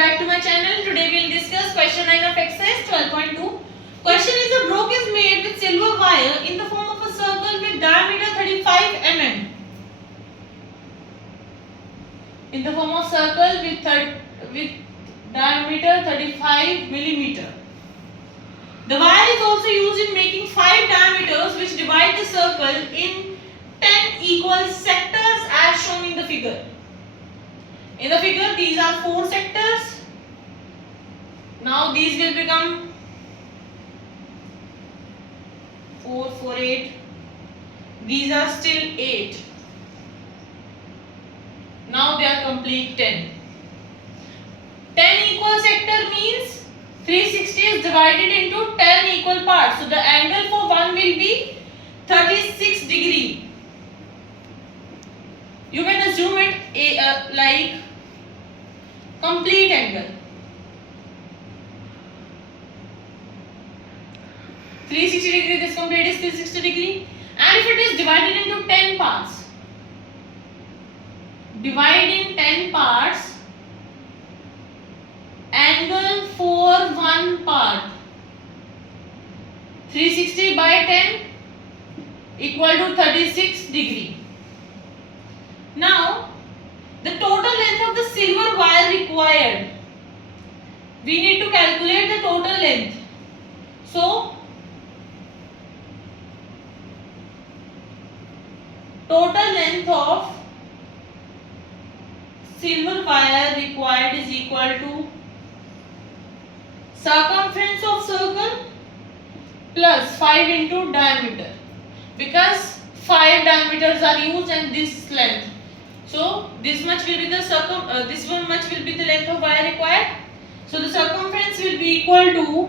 back to my channel. Today we will discuss question 9 of exercise 12.2. Question is a block is made with silver wire in the form of a circle with diameter 35 mm. In the form of circle with diameter 35 millimeter. The wire is also used in making 5 diameters which divide the circle in 10 equal sectors as shown in the figure. In the figure, these are 4 sectors. Now these will become 4, 4, 8. These are still 8. Now they are complete 10. 10 equal sector means 360 is divided into 10 equal parts. So the angle for one will be 36 degree. You can assume it like complete angle. 360 degree, this complete is 360 degree. And if it is divided into 10 parts, divide in 10 parts, angle for one part, 360 by 10 equal to 36 degree. Now, the total length of the silver wire required, we need to calculate the total length. So, total length of silver wire required is equal to circumference of circle plus 5 into diameter, because 5 diameters are used and this length. So this much will be the this one much will be the length of wire required. So the circumference will be equal to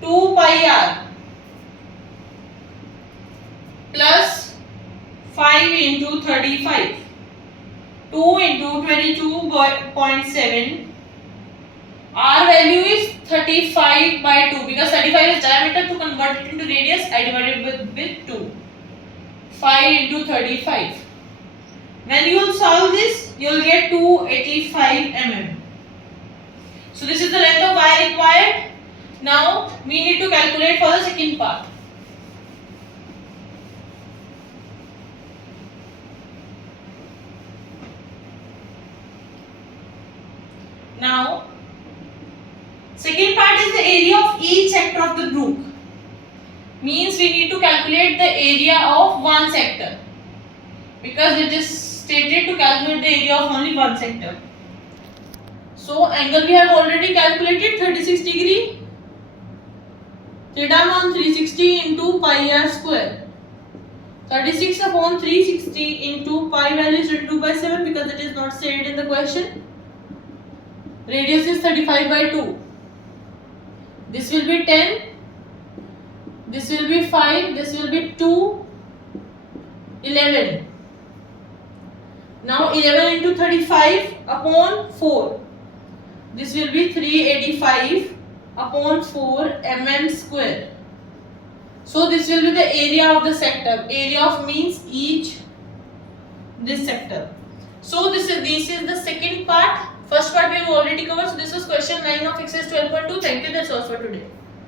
2 pi r plus 5 into 35. 2 into 22.7. R value is 35 by 2 because 35 is diameter. To convert it into radius, I divided with 2. 5 into 35. When you will solve this, you will get 285 mm. So this is the length of wire required. Now we need to calculate for the second part. Now, second part is the area of each sector of the group. Means we need to calculate the area of one sector, because it is stated to calculate the area of only one sector. So angle we have already calculated 36 degree. Theta on 360 into pi r square. 36 upon 360 into pi value is 22 by 7 because it is not stated in the question. Radius is 35 by 2. This will be 10. This will be 5. This will be 2. 11. Now 11 into 35 upon 4. This will be 385 upon 4 mm square. So this will be the area of the sector. Area of means each this sector. So this is the second part. First part we have already covered. So this was question 9 of exercise 12.2. Thank you. That's all for today.